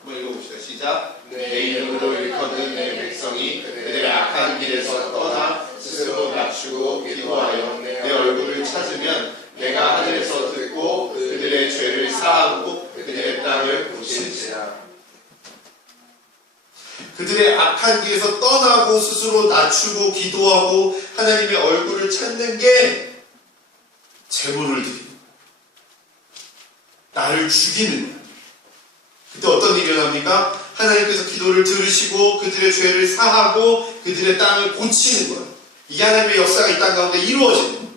한번 읽어봅시다. 시작. 내 이름으로 일컫는 내 백성이 그들의 악한 길에서 떠나 스스로 낮추고 기도하여 내 얼굴을 찾으면 내가 하늘에서 듣고 그들의 죄를 사하고 그들의 땅을 고칠지라. 그들의 악한 길에서 떠나고 스스로 낮추고 기도하고 하나님의 얼굴을 찾는 게 제물을 드리는 거예요. 나를 죽이는 거예요. 그때 어떤 일이 일어납니까? 하나님께서 기도를 들으시고 그들의 죄를 사하고 그들의 땅을 고치는 거예요. 이게 하나님의 역사가 이 땅 가운데 이루어지는 거예요.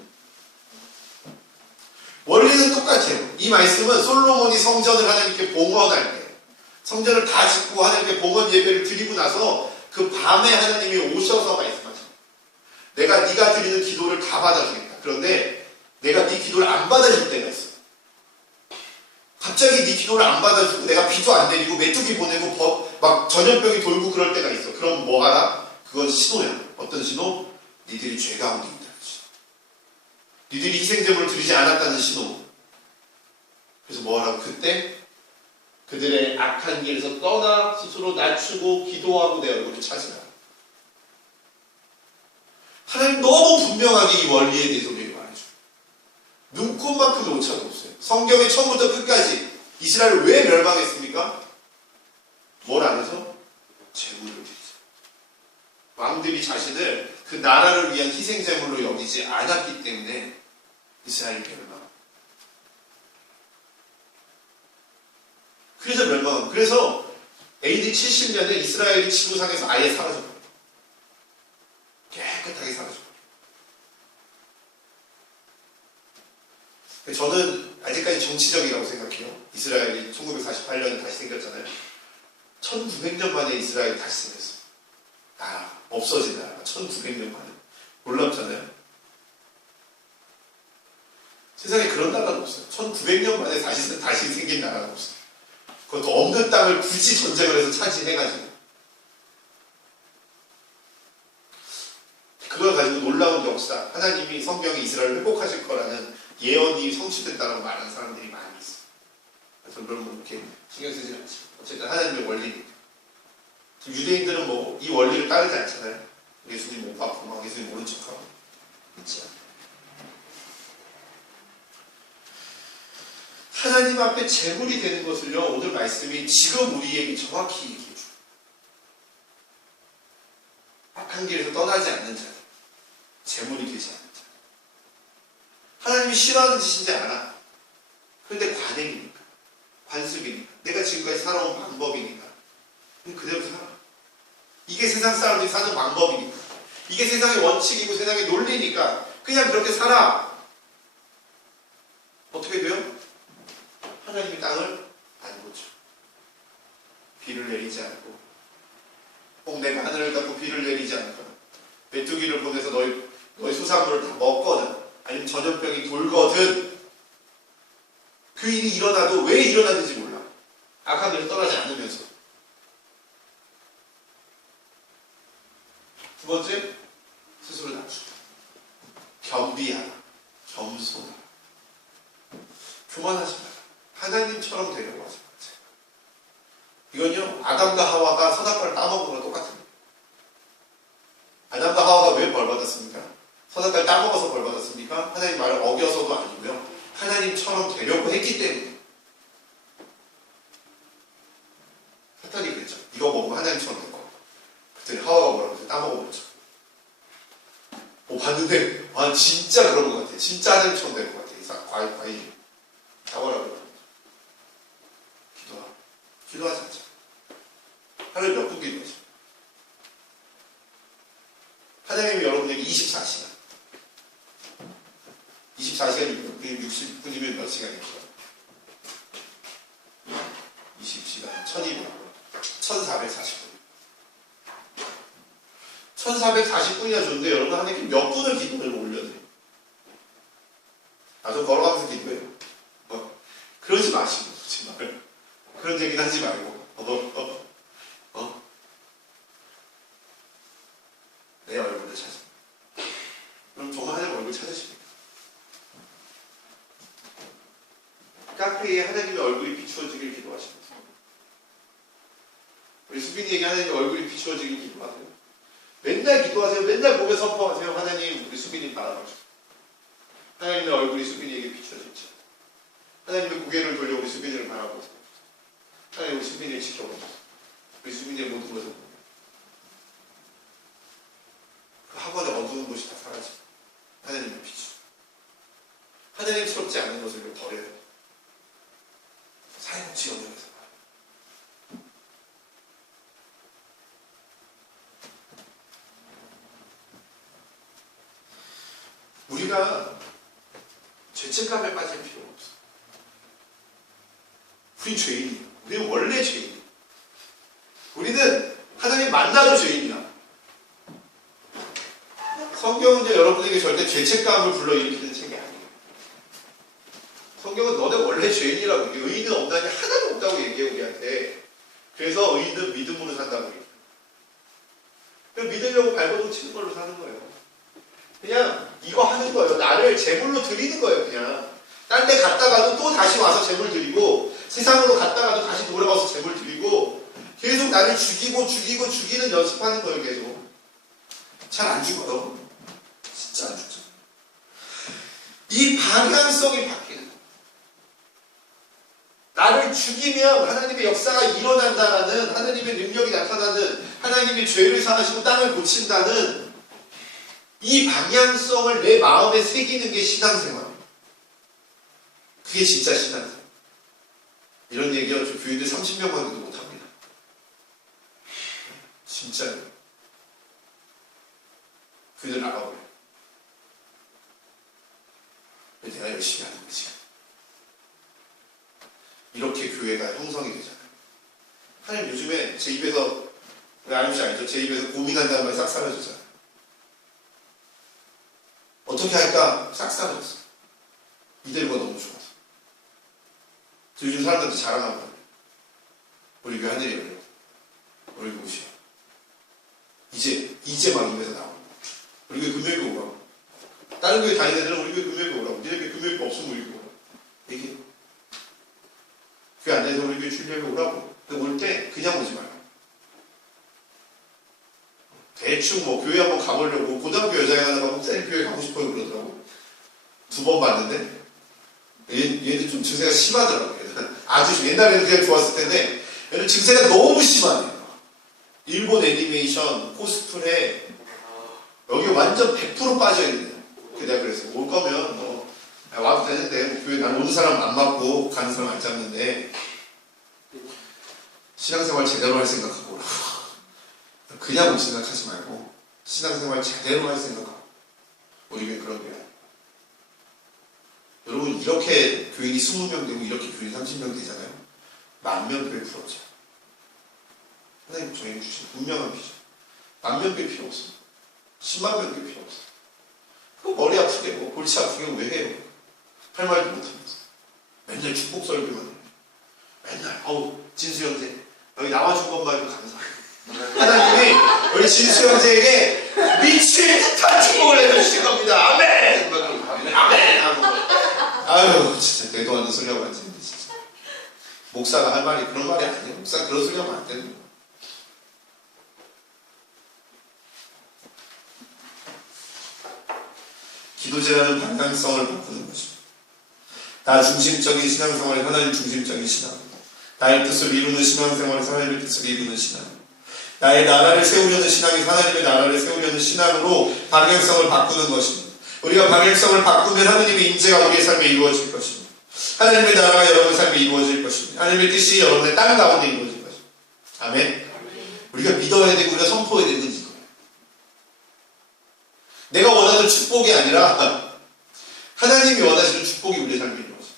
원리는 똑같아요. 이 말씀은 솔로몬이 성전을 하나님께 봉헌할 때, 성전을 다 짓고 하나님께 봉헌 예배를 드리고 나서 그 밤에 하나님이 오셔서 말씀하죠. 내가 네가 드리는 기도를 다 받아주겠다. 그런데 내가 네 기도를 안 받아줄 때가 있어. 갑자기 네 기도를 안 받아주고 내가 비도 안 내리고 메뚜기 보내고 막 전염병이 돌고 그럴 때가 있어. 그럼 뭐 하라? 그건 신호야. 어떤 신호? 니들이 죄 가운데 있다는 신호. 니들이 희생제물을 드리지 않았다는 신호. 그래서 뭐 하라고? 그때 그들의 악한 길에서 떠나 스스로 낮추고 기도하고 내 얼굴을 찾으라. 하나님 너무 분명하게 이 원리에 대해서 우리에게 말해줘요. 눈꼽만큼 오차도 없어요. 성경의 처음부터 끝까지 이스라엘을 왜 멸망했습니까? 뭘 안 해서? 제물을 드리죠. 왕들이 자신을 그 나라를 위한 희생제물로 여기지 않았기 때문에 이스라엘이 멸망. 그래서 멸망. 그래서 AD 70년에 이스라엘이 지구상에서 아예 사라졌어요. 깨끗하게 사라졌어요. 저는 아직까지 정치적이라고 생각해요. 이스라엘이 1948년에 다시 생겼잖아요. 1900년 만에 이스라엘이 다시 생겼어요. 나라, 없어진 나라가 1900년 만에. 놀랍잖아요. 세상에 그런 나라가 없어요. 1900년 만에 다시 생긴 나라가 없어요. 그것도 없는 땅을 굳이 전쟁을 해서 차지해가지고. 그걸 가지고 놀라운 역사, 하나님이 성경에 이스라엘을 회복하실 거라는 예언이 성취됐다고 말하는 사람들이 많이 있어요. 그래서 물론 뭐 이렇게 신경 쓰지 않죠. 어쨌든 하나님의 원리니까. 유대인들은 뭐 이 원리를 따르지 않잖아요. 예수님 못 받고 막 예수님 모른 척하고 있지. 하나님 앞에 제물이 되는 것을요, 오늘 말씀이 지금 우리에게 정확히 얘기해 줘요. 악한 길에서 떠나지 않는 자들, 제물이 되지 않는 자. 하나님이 싫어하는 짓인지 알아. 그런데 관행이니까, 관습이니까, 내가 지금까지 살아온 방법이니까 그대로 살아. 이게 세상 사람들이 사는 방법이니까, 이게 세상의 원칙이고 세상의 논리니까 그냥 그렇게 살아. 어떻게 돼요? 하나님이 땅을 안 고쳐. 비를 내리지 않고, 꼭 내가 하늘을 닫고 비를 내리지 않거나, 메뚜기를 보내서 너희 수산물을 다 먹거나, 아니면 전염병이 돌거든, 그 일이 일어나도 왜 일어났는지 몰라. 악한 일을 떠나지 않으면서. 두 번째, 스스로 낮추다. 겸비하라. 겸손하라. 교만하지 마라. 하나님처럼 되려고 하지 마세요. 이건요, 아담과 하와가 선악과를 따먹은 거랑 똑같습니다. 아담과 하와가 왜 벌받았습니까? 선악과를 따먹어서 벌받았습니까? 하나님 말을 어겨서도 아니고요, 하나님처럼 되려고 했기 때문에. 사탄이 그랬죠. 이거 먹으면 하나님처럼 될 거야. 그랬더니 하와가 뭐라고 했어요? 따먹어버렸죠. 봤는데, 진짜 그런 것 같아. 진짜 하나님처럼 될 것 같아. 과일. 사과라고. 기도하지 않자. 하루에 몇 분 기도하죠? 하나님이 여러분에게 24시간. 24시간이면 60분이면 몇 시간입니까? 20시간, 1200분, 1440분. 1440분이나 줬는데 여러분 하나님께 몇 분을 기도를 올려드려요? 나도 걸어가면서 기도해요. 그러지 마시고, 정말. 그런 얘기는 하지 말고, 내 얼굴을 찾아. 그럼 정말 하나님 얼굴 찾으십니다. 카페에 하나님의 얼굴이 비추어지길 기도하십니다. 우리 수빈이에게 하나님의 얼굴이 비추어지길 기도하세요. 맨날 기도하세요. 맨날 보며 선포하세요. 하나님, 우리 수빈이 바라보죠. 하나님의 얼굴이 수빈이에게 비추어질지. 하나님의 고개를 돌려 우리 수빈이를 바라보세요. 하나님, 우리 수빈이를 지켜보세요. 우리 수빈이의 모든 것을 보며 그 학원의 어두운 곳이 다 사라지고 하나님의 빛이, 하나님스럽지 않은 것을 버려요. 사형 지연해서 우리가 죄책감에 빠질 필요가 없어. 우리 죄인이야. 우리는 원래 죄인이야. 우리는 하나님 만나도 죄인이야. 성경은 이제 여러분에게 절대 죄책감을 불러일으키는 책이 아니에요. 성경은 너네 원래 죄인이라고, 의인은 없나니 하나도 없다고 얘기해 우리한테. 그래서 의인은 믿음으로 산다고 얘기해요. 믿으려고 발버둥 치는 걸로 사는 거예요. 그냥 이거 하는 거예요. 나를 제물로 드리는 거예요. 그냥 딴 데 갔다가도 또 다시 와서 제물 드리고, 세상으로 갔다가도 다시 돌아와서 제물 드리고, 계속 나를 죽이는 연습하는 거예요. 계속. 잘 안 죽어요. 진짜 안 죽죠. 이 방향성이 바뀌는 거예요. 나를 죽이면 하나님의 역사가 일어난다라는, 하나님의 능력이 나타나는, 하나님이 죄를 사하시고 땅을 고친다는 이 방향성을 내 마음에 새기는 게 신앙생활이에요. 그게 진짜 신앙생활. 이런 얘기는 저 교인들 30명만 해도 못합니다. 진짜요. 그들 알아버려요. 내가 열심히 하는 거지. 이렇게 교회가 형성이 되잖아요. 하나님 요즘에 제 입에서, 우리 아는 씨 아니죠? 제 입에서 고민한다는 말 싹 사라졌잖아요. 어떻게 할까? 싹 사라졌어. 이대로가 너무 좋아서. 저 요즘 사람들한테 자랑하는 거예요. 우리 교회 하늘이 열려. 우리 교회 옷이야. 이제 막 입에서 나오고. 우리 교회 금요일에 오라고. 다른 교회 다니는 애들은 우리 교회 금요일에 오라고. 니네 교회 금요일에 없으면 우리 교회 오라고. 얘기해. 교회 안 다니서 우리 교회 주일에 오라고. 근데 올 때 그냥 오지 말고. 대충 뭐 교회 한번 가보려고, 고등학교 여자애 하나가 목사님 교회 가고 싶어요 그러더라고. 2번 봤는데 얘들 좀 증세가 심하더라고요. 얘들은 아주 옛날에는 그냥 좋았을 텐데 얘는 증세가 너무 심하네요. 일본 애니메이션, 코스프레 여기 완전 100% 빠져있네요. 내가 그랬어요. 올 거면 뭐 와도 되는데 뭐 교회 난 오는 사람 안 맞고 가는 사람 안 잡는데 신앙생활 제대로 할 생각하고 오라고. 그냥 올 생각하지 말고 신앙생활 제대로 할 생각하고. 우리 교회 그런 거야. 여러분 이렇게 교인이 20명 되고 이렇게 교인이 30명 되잖아요. 10,000명 교회 풀어져. 하나님 저희는 주신 분명한 비전. 10,000명 교회 필요 없어. 10만 명 교회 필요 없어. 그거 머리 아프게 뭐 골치 아프게 왜 해요? 할 말도 못하면서 맨날 축복 설교만 해요. 맨날 진수 형제 여기 나와준 것만 해도 감사해요. 하나님이 우리 진수 형제에게 미칠 듯한 축복을 해주신 겁니다. 아멘! 아멘! 하고. 아유, 진짜 내도 안 소리 하고 앉았는데, 진짜. 목사가 할 말이 그런 말이 아니에요. 목사가 그런 소리 하면 안 되는 거예요. 기도제라는 방향성을 바꾸는 것입니다. 나 중심적인 신앙생활이 하나님 중심적인 신앙. 나의 뜻을 이루는 신앙생활이 하나님의 뜻을 이루는 신앙. 나의 나라를 세우려는 신앙이 하나님의 나라를 세우려는 신앙으로 방향성을 바꾸는 것입니다. 우리가 방향성을 바꾸면 하나님의 임재가 우리의 삶에 이루어질 것입니다. 하나님의 나라가 여러분의 삶에 이루어질 것입니다. 하나님의 뜻이 여러분의 땅 가운데 이루어질 것입니다. 아멘. 우리가 믿어야 되고 우리가 선포해야 되는 이거예요. 내가 원하는 축복이 아니라 하나님이 원하시는 축복이 우리의 삶에 이루어집니다.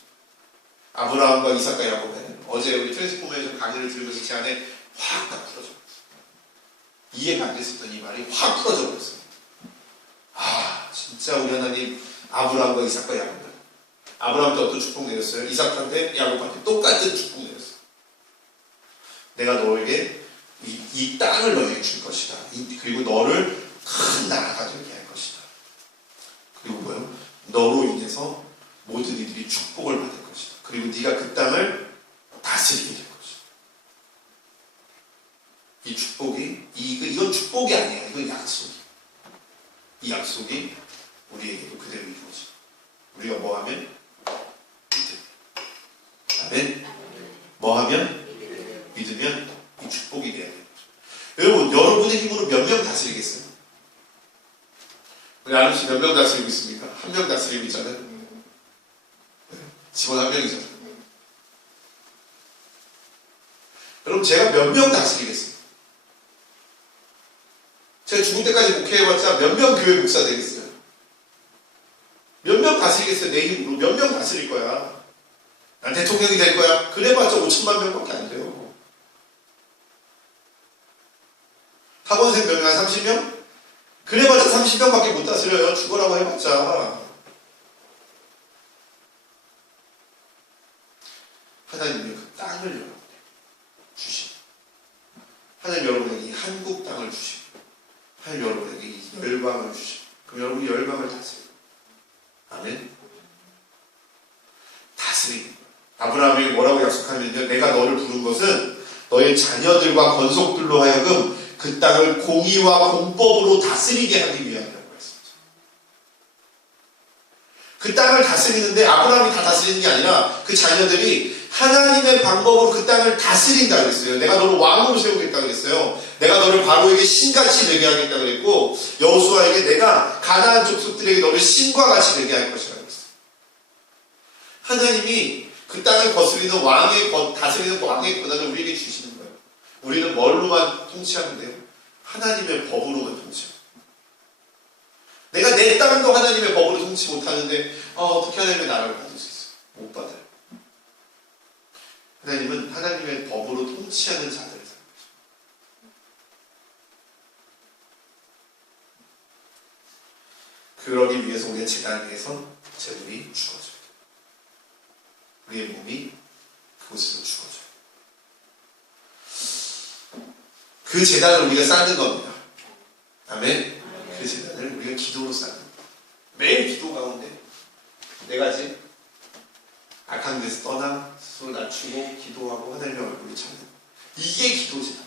아브라함과 이삭과 야곱에는 어제 우리 트랜스포메이션 강의를 들으면서 제 안에 확 다 풀어져. 이해가 안 됐었던 이 말이 확 풀어져 버렸어요. 아, 진짜 우리 하나님 아브라함과 이삭과 야곱들. 아브라함한테 어떤 축복 내렸어요? 이삭한테, 야곱한테 똑같은 축복 내렸어요. 내가 너에게 이 땅을 너에게 줄 것이다. 그리고 너를 큰 나라가 되게 할 것이다. 그리고 뭐요? 너로 인해서 모든 이들이 축복을 받을 것이다. 그리고 네가 그 땅을 다스리게 될 것이다. 이 축복이, 이건 축복이 아니야. 이건 약속이야. 이 약속이 우리에게도 그대로 이루어져. 우리가 뭐 하면? 믿음. 아멘? 뭐 하면? 믿으면 이 축복이 돼야 돼요. 여러분, 여러분의 힘으로 몇 명 다스리겠어요? 우리 아저씨 몇 명 다스리고 있습니까? 한 명 다스리고 있잖아요. 직원 한 명이잖아요. 여러분, 제가 몇 명 다스리겠어요? 제가 죽을 때까지 목회해봤자 몇 명 교회 목사 되겠어요? 다스릴 거야. 난 대통령이 될 거야. 그래봤자 5천만 명밖에 안 돼요. 학원생 몇 명? 한 30명? 그래봤자 30명밖에 못 다스려요. 죽어라고 해봤자. 하나님이 그 땅을 여러분에게 주시고, 하나님 여러분에게 이 한국 땅을 주시고, 하나님 여러분에게 이 열방을 주시고, 그럼 여러분이 열방을 다스려요. 아멘. 다스리는 거예요. 아브라함이 뭐라고 약속하면요, 내가 너를 부른 것은 너의 자녀들과 건속들로 하여금 그 땅을 공의와 공법으로 다스리게 하기 위함이라고 했습니다. 그 땅을 다스리는데 아브라함이 다 다스리는 게 아니라 그 자녀들이 하나님의 방법으로 그 땅을 다스린다 그랬어요. 내가 너를 왕으로 세우겠다 그랬어요. 내가 너를 바로에게 신같이 되게 하겠다 그랬고, 여호수아에게 내가 가나안 족속들에게 너를 신과 같이 되게 할 것이라고 했어요. 하나님이 그 땅을 거스리는 다스리는 왕의 권한을 우리에게 주시는 거예요. 우리는 뭘로만 통치하면 돼요? 하나님의 법으로만 통치해요. 내가 내 땅도 하나님의 법으로 통치 못하는데 어떻게 하나님의 나라를 받을 수 있어요? 못 받아요. 하나님은 하나님의 법으로 통치하는 자들을 사랑하십니다. 그러기 위해서 우리의 제단 위에서 제물이 죽어져요. 우리의 몸이 그곳에서 죽어져요. 그 제단을 우리가 쌓는 겁니다. 아멘. 그 제단을 우리가 기도로 쌓는 겁니다. 매일 기도 가운데 네 가지 악한 데서 떠나 스스로 낮추고 기도하고 하나님의 얼굴을 찾는, 이게 기도제단.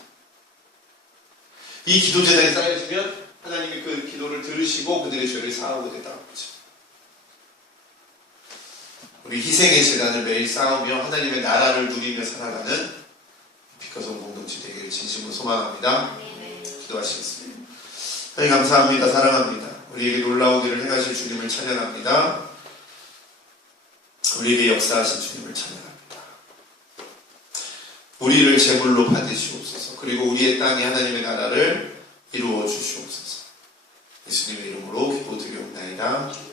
이 기도제단이 쌓여지면 하나님이 그 기도를 들으시고 그들의 죄를 사하고 된다는 거죠. 우리 희생의 제단을 매일 쌓으며 하나님의 나라를 누리며 살아가는 빛과성 공동체 되기를 진심으로 소망합니다. 기도하시겠습니다. 하나님 감사합니다. 사랑합니다. 우리에게 놀라운 일을 행하실 주님을 찬양합니다. 우리에게 역사하신 주님을 찬양합니다. 우리를 제물로 받으시옵소서. 그리고 우리의 땅에 하나님의 나라를 이루어 주시옵소서. 예수님의 이름으로 기도드리옵나이다.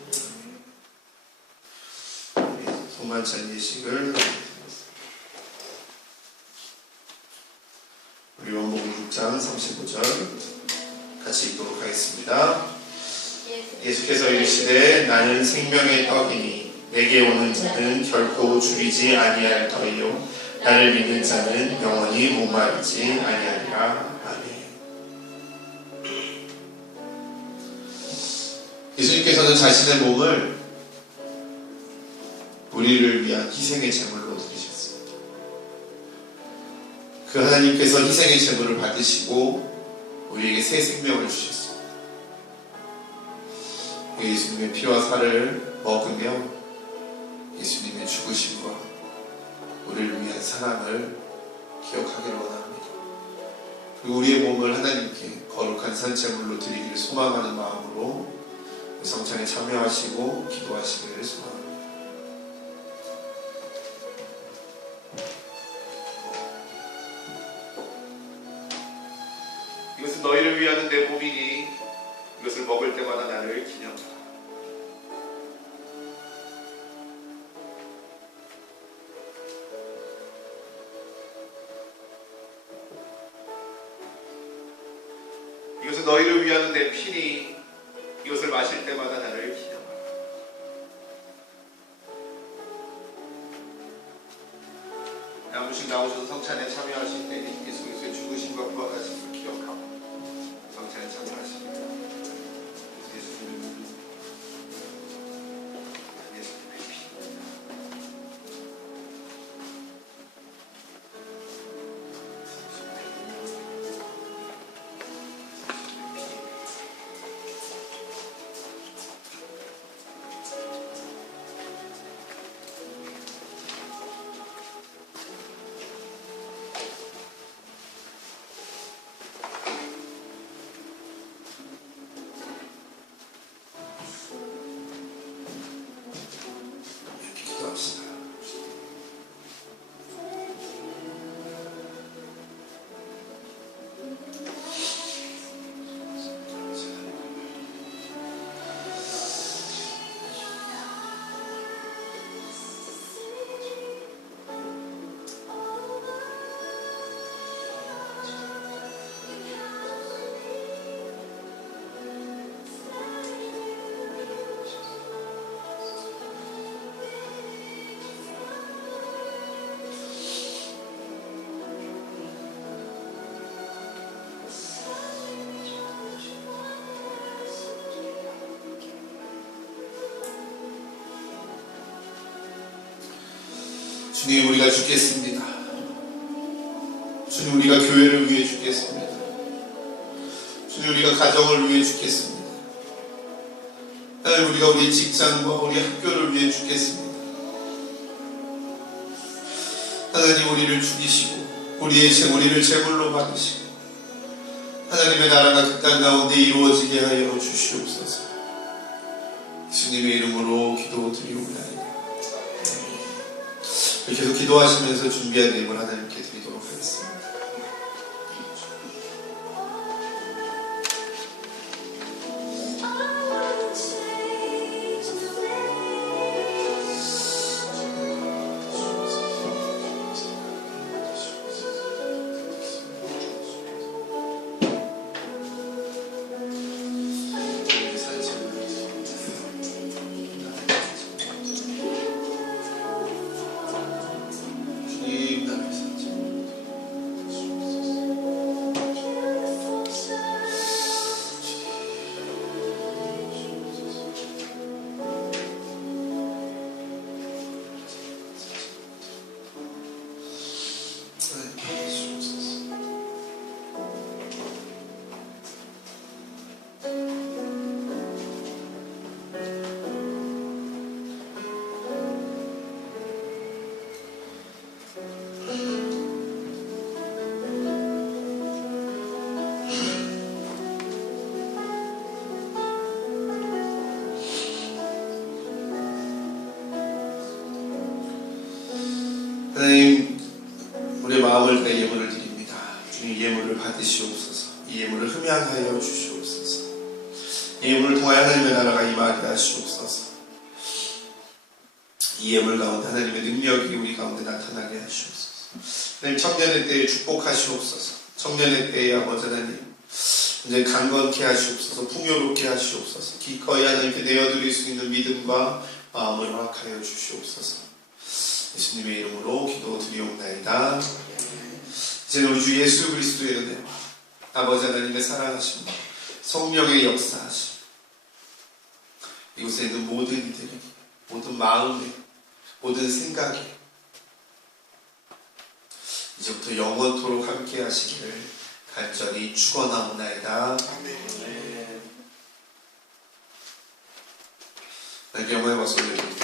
송만찬 예식을 우리 원복음 6장 35절 같이 읽도록 하겠습니다. 예수께서 이르시되 나는 생명의 떡이니 내게 오는 자는 결코 줄이지 아니할 터이요 나를 믿는 자는 영원히 목마르지 아니하리라. 아멘. 예수님께서는 자신의 몸을 우리를 위한 희생의 제물로 드리셨습니다. 그 하나님께서 희생의 제물을 받으시고 우리에게 새 생명을 주셨습니다. 예수님의 피와 살을 먹으며 예수님의 죽으심과 우리를 위한 사랑을 기억하기를 원합니다. 그리고 우리의 몸을 하나님께 거룩한 산제물로 드리기를 소망하는 마음으로 성찬에 참여하시고 기도하시기를 소망합니다. 이것은 너희를 위하는 내 몸이니 이것을 먹을 때마다 나를 기념하라. 이것은 너희를 위하는 내 피니 이것을 마실 때마다 나를 기념하라. 한 분씩 나오셔서 성찬에 참여하실 때니 예수 그리스도의 죽으심과 부활하심을 기억하고 성찬에 참여하십니다. 예수님의 피. 주님, 우리가 죽겠습니다. 주님, 우리가 교회를 위해 죽겠습니다. 주님, 우리가 가정을 위해 죽겠습니다. 하나님, 우리가 우리 직장과 우리 학교를 위해 죽겠습니다. 하나님, 우리를 죽이시고 우리를 제물로 받으시고 하나님의 나라가 그 땅 가운데 이루어지게 하여 주시옵소서. 주님의 이름으로 기도드리옵나이다. 계속 기도하시면서 준비한 내용을 하나님께 드리도록 하겠습니다. 하나님, 우리의 마음을 다해 예물을 드립니다. 주님, 예물을 받으시옵소서. 이 예물을 흠양하여 주시옵소서. 이 예물을 통하여 하나님의 나라가 임하게 하시옵소서. 이 예물 가운데 하나님의 능력이 우리 가운데 나타나게 하시옵소서. 하나님, 청년의 때에 축복하시옵소서. 청년의 때에 아버지 하나님, 이제 강건케 하시옵소서. 풍요롭게 하시옵소서. 기꺼이 하나님께 내어드릴 수 있는 믿음과 마음을 허락하여 주시옵소서. 예수님의 이름으로 기도드리옵나이다. 이제는 우리 주 예수 그리스도의 은혜와 아버지 하나님의 사랑하심, 성령의 역사하심, 이곳에 있는 모든 이들에게, 모든 마음에, 모든 생각에 이제부터 영원토록 함께 하시기를 간절히 축원하옵나이다. 아멘. 영광의 박수 올려드립니다.